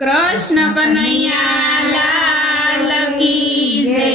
કૃષ્ણ કનૈયા લાલ કી જય।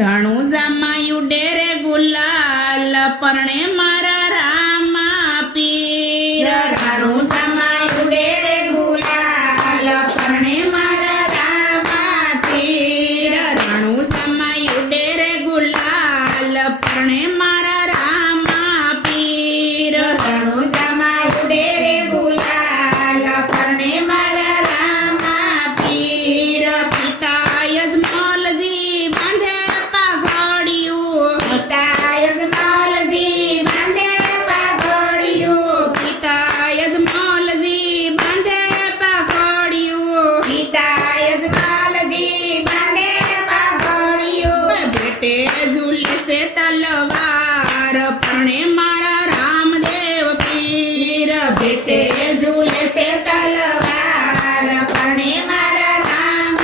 રણુજામાં ડેરે ગુલાલ પરણે મારા રામા પીર। રણુજામાં ડેરે ગુલાલ પરણે મારા રામા પીર। રણુજામાં ડેરે ગુલાલ પરણે મારા રામા પીર। રણુજામાં ડેરે ગુલાલ પરણે મારા રામા પીર। પિતા યજમાલજી બાંધે પાઘડિયું। પિતા યજમાલજી બાંધે પાઘડિયું। પિતા યજમાલજી બાંધે પાઘડિયું। પિતા યજમાલજી બાંધે પાઘડિયું। બેટે ઝૂલશે તલવાર પરણે મારા રામદેવ પીર। બેટે ઝૂલશે તલવાર પરણે મારા રામ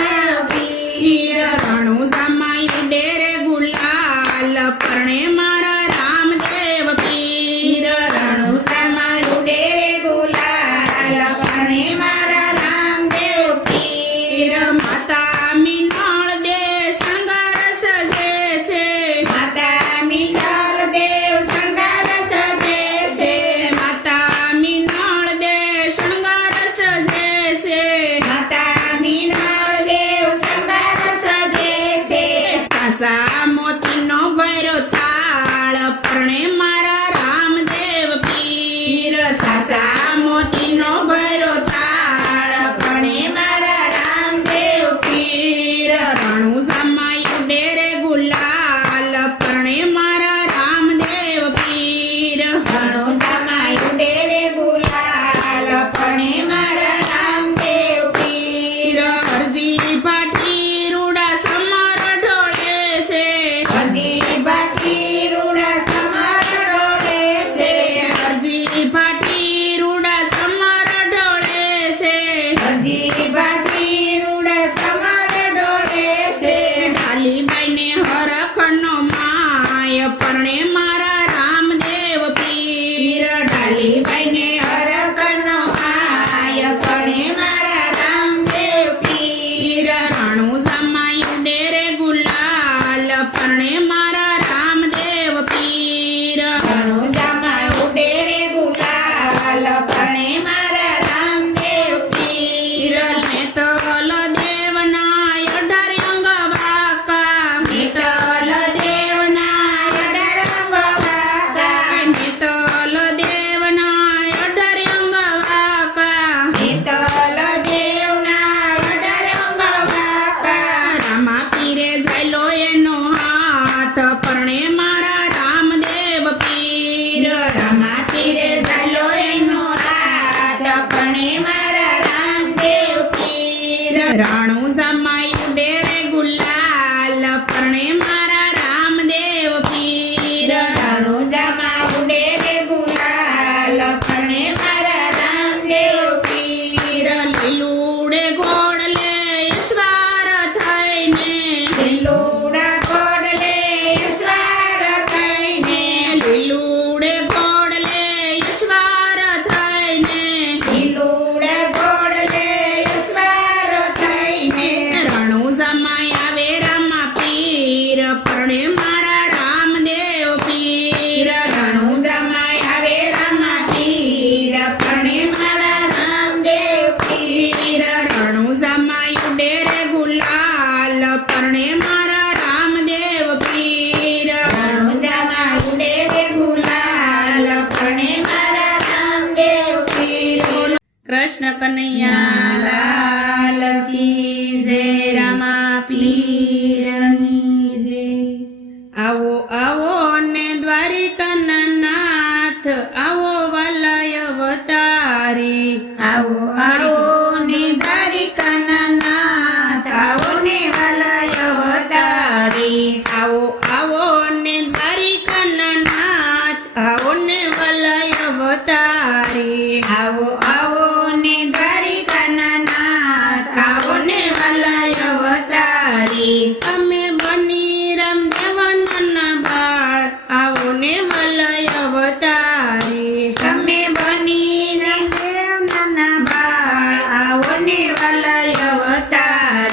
પીર। રણુજામાં ડેરે ગુલાલ પરણે મારા રામદેવ પીર। રણુજામાં ડેરે ગુલાલ પરણે મારા રામદેવ પીર। માતા મિનળ દે શણગાર સજે છે। માતા મિનળ દેવ શણગાર સજે છે। માતા મિનળ દે શણગાર સજે છે। માતા મિનળ દેવ શણગાર સજે છે। સાસા મોતીનો ભર્યો થાળ પરણે મારા રામદેવ પીર। સાસા મોતીનો ભર્યો થાળ પરણે મારા રામદેવ પીર। રણુજામાં ડેરે ગુલાલ પરણે મારા રામદેવ પીર। રણુજામાં ડેરે ગુલાલ પરણે મારા રામદેવ પીર। અરજી ભાટી રૂડા સમર ઢોળે છે। અરજી ભાટી રૂડા સમર ઢોળે છે। અરજી ભાટી રૂડા સમર ઢોળે છે। અરજી ભાટી રૂડા સમર ઢોળે છે। ડાલીબાઈને હરખનો માય પરણે મારા રામદેવ પીર। ડાલીબાઈને હરખનો માય પરણે મારા રામદેવ પીર। રણુજામાં ડેરે ગુલાલ પરણે મારા રામદેવ પીર। રણુજામાં ડેરે ગુલાલ પરણે મારા રામદેવ પીર। નેતલ દેવના 18 અંગ વાકા। નેતલ દેવના 18 અંગ વાકા। નેતલ દેવના 18 અંગ વાકા। નેતલ દેવના 18 અંગ વાકા। રામા પીરે ઝાયલો એનો હાથ પરણે મારા રામદેવ પીર। રામા પીરે ઝાયલો એનો હાથ પરણે મારા રામદેવ પીર। રણુજામાં ડેરે ગુલાલ પરણે મારા રામદેવ પીર। રણુજામાં ડેરે ગુલાલ પરણે મારા રામદેવ પીર। લીલુડે ઘોડલે ઈશ્વર થઈને। લીલુડા ઘોડલે ઈશ્વર થઈને। લીલુડે ઘોડલે ઈશ્વર થઈને। લીલુડા ઘોડલે ઈશ્વર થઈને। રણુજામાં આવે રામા પીર પરણે મારા રામદેવ પીર। રણુજામાં આવે રામા પીર પરણે મારા રામદેવ પીર। રણુજામાં ડેરે ગુલાલ પરણે મારા રામદેવ પીર। રણુજામાં ડેરે ગુલાલ પરણે મારા રામદેવ પીર। કૃષ્ણ કનૈયા લાલ કી જય। રામા પીરની જય। આવો આવો ને દ્વારિકાના નાથ આવો વાલાય અવતારી। આવો આવો ને દ્વારિકાના નાથ આવો ને વાલાય અવતારી। આવો આવો ને દ્વારિકાના નાથ આવો ને વાલાય અવતારી। આવો આવો ને દ્વારિકાના નાથ આવો ને વાલાય અવતારી। અમે બની રામદેવના બાળ આવો ને વાલાય અવતારી। તમે બની રામદેવના બાળ આવો ને વાલાય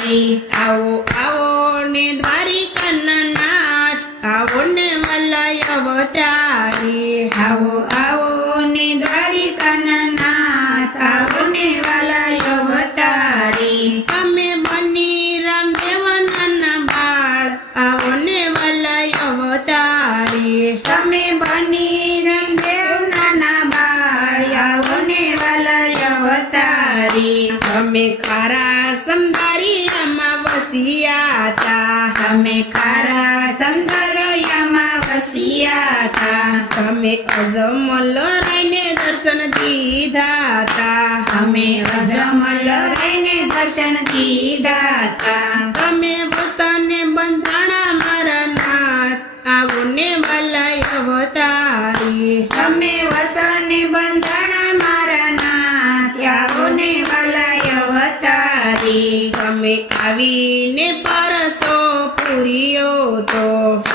અવતારી આવો આવો ને દ્વારિકાના નાથ આવો ને વલ્લય અવતારી આવો આવો ને દ્વારિકાના નાથ આવો ને વલ્લય અવતારી તમે બની રામદેવ નાના બાળ આવો ને વલ્લય અવતારી તમે બની રામદેવ નાના બાળ આવો ને વલ્લય અવતારી તમે ખારા સમદરિયામાં વસ્યા તા તમે ખારા સમદરિયામાં વસ્યા તા તમે અજમલ રહીને દર્શન દીધા તા તમે અજમલ રહીને દર્શન દીધા તા તમે વસને બંધાણા મારા નાથ આવો ને વલ્લય અવતારી તમે વસને બંધાણા મારા નાથ આવો ને વલ્લય અવતારી તમે આવીને પરસો પૂર્યો તો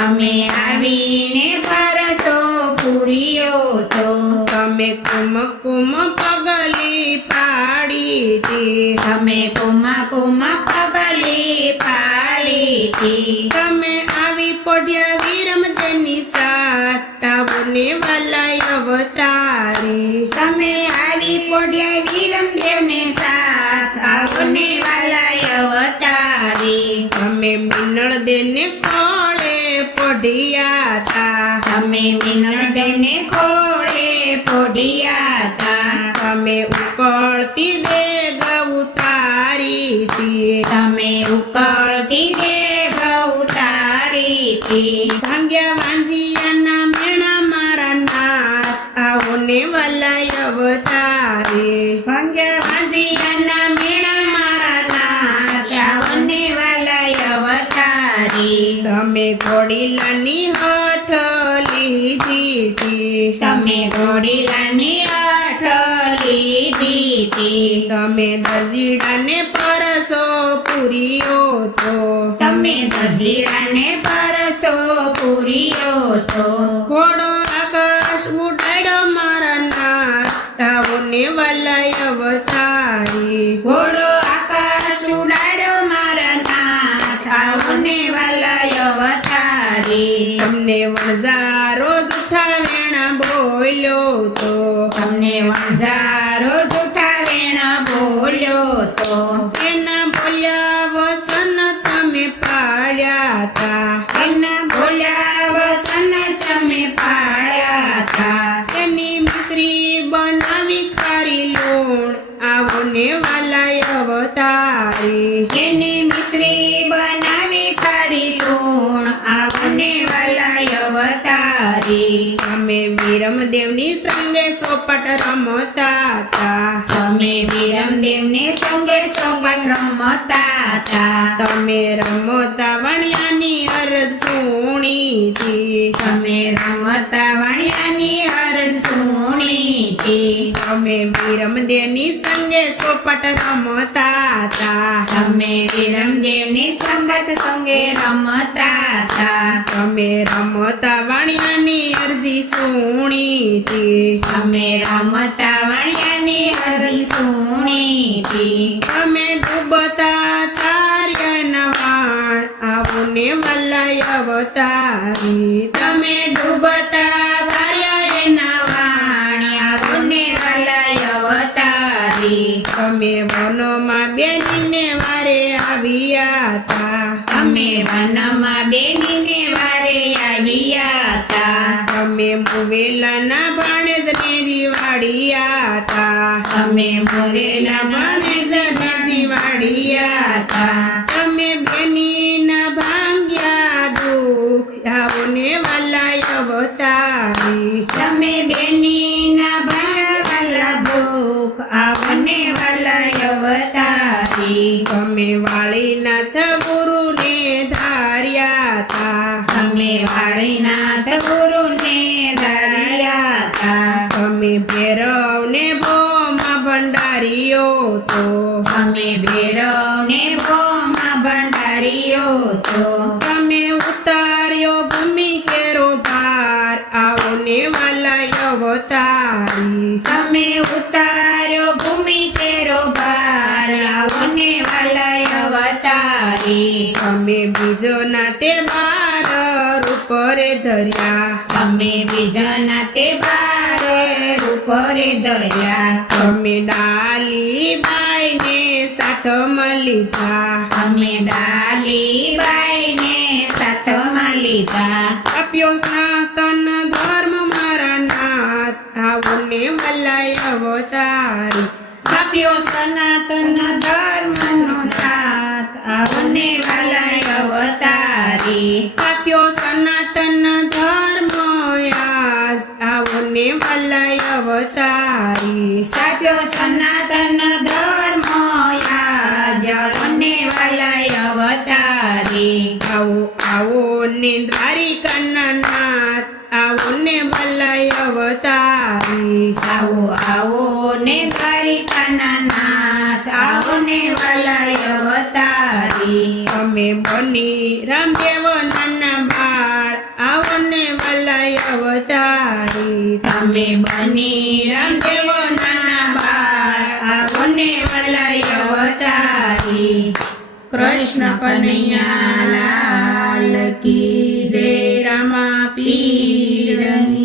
અમે આવીને પરસો પૂર્યો તો તમે કુમકુમ પગલી પાડી તી તમે કુમકુમ પગલી પાડી તી તમે આવી પડ્યા વીરમદેવની સાથ આવો ને વલ્લય અવતારી તમે આવી પડ્યા વીરમદેવની સાથ આવો ને વલ્લય અવતારી તમે મિનળ દેને ખોળે પઢિયા તા તમે મિનળ દેને ખોળે પઢિયા તા તમે ઉકળતી દેગ ઉતારી તી તમે ઉકળતી દેગ ઉતારી તી ભાંગ્યા વાંજિયાના મેણા મારા નાથ આવો ને વલ્લય અવતારી ભાંગ્યા વાંજિયાના મેણા મારા નાથ આવો ને વલ્લય અવતારી તમે ઘોડીલાની હઠ લીધી તી તમે ઘોડીલાની હઠ લીધી તી તમે દરજીડાને પરસો પૂર્યો તો તમે દરજીડાને પરસો પૂર્યો તો ઘોડો આકાશ ઉડાડ્યો મારા નાથ આવો ને વલ્લય અવતારી ઘોડો આકાશ ઉડાડ્યો મારા નાથ આવો ને વલ્લય અવતારી તમને વણઝારો જૂઠા વેણા બોલ્યો તો તમને વણઝારો જૂઠા વેણા બોલ્યો તો એના બોલ્યા વસન તમે પાડ્યા તા એના બોલ્યા વસન તમે પાડ્યા તા એની મિશ્રી બનાવી ખારી લોણ આવો ને વલ્લય અવતારી એની મિશ્રી બનાવી ખારી લોણ આવો ને વલ્લય અવતારી અમે વીરમદેવની સંગે સોપટ રમતા તા અમે વીરમદેવની સંગે સોપટ રમતા તા તમે રમતા વણિયાની અરજ સુણી તી તમે રમતા વણિયાની અરજ સુણી તી અમે વીરમદેવની સંગે સોપટ રમતા તા અમે વીરમદેવની સંગત સંગે રમતા તા અમે રમતા વણિયાની અરજી સુણી તી અમે રમતા વણિયાની અરજી સુણી તી અમે ડૂબતા તાર્યા વાણ આવો ને વલ્લય અવતારી તમે ડૂબતા તાર્યા વાણ આવો ને વલ્લય અવતારી તમે વનોમાં બેનીને વારે આવ્યા તા અમે વનમાં બેનીને વારે આવ્યા તા અમે મુવેલાના ભાણેજને જીવાડ્યા તા અમે મુરેલા ભાણેજને જીવાડ્યા તા તમે બેનીના ભાંગ્યા દુઃખ આવો ને વલ્લય અવતારી તમે બેનીના ભાંગ્યા દુઃખ આવો ને વલ્લય અવતારી તમે વાળીનાથ ગુરુને ધાર્યા તા તમે વાળીનાથ ગુરુને ધાર્યા તા તમે ભૈરવને ભોમાં ભંડારીઓ તો અમે ભૈરવને ભોમાં ભંડારીઓ તો તમે ઉતાર્યો ભૂમિ કેરો ભાર આવો ને વલ્લય અવતારી તમે ઉતાર્યો ભૂમિ કેરો ભાર આવો ને વલ્લય અવતારી અવતારી અમે બીજોના તે બાર રૂપ રે ધર્યા અમે બીજના તે બાર રૂપ રે ધર્યા અમે ડાલી બાઈને સાથમાં લીધા અમે ડાલી બાઈને સાથમાં લીધા આપ્યો સનાતન ધર્મ મારા નાથ આવો ને વલાય અવતારી આપ્યો સનાતન ધર્મનો સાથ આવને વાલાય અવતારી આપ્યો સનાતન ધર્મ યાસ આવો ને વલાય અવતારી આપ્યો સનાતન ધર્મ યાદ આવને વાલાય અવતારી આવો આવો ને દ્વારિકાના નાથ આવો ને વલાય અવતારી આવો આવો ને દ્વારિકાના નાથ આવો ને વાલાય અવતારી અમે બની રામદેવ નાના બાળ આવો ને વલાય અવતારી તમે બની રામદેવ નાના બાળ આવો ને વાલાય અવતારી કૃષ્ણ કનૈયા લાલ કી જય રામા પીરની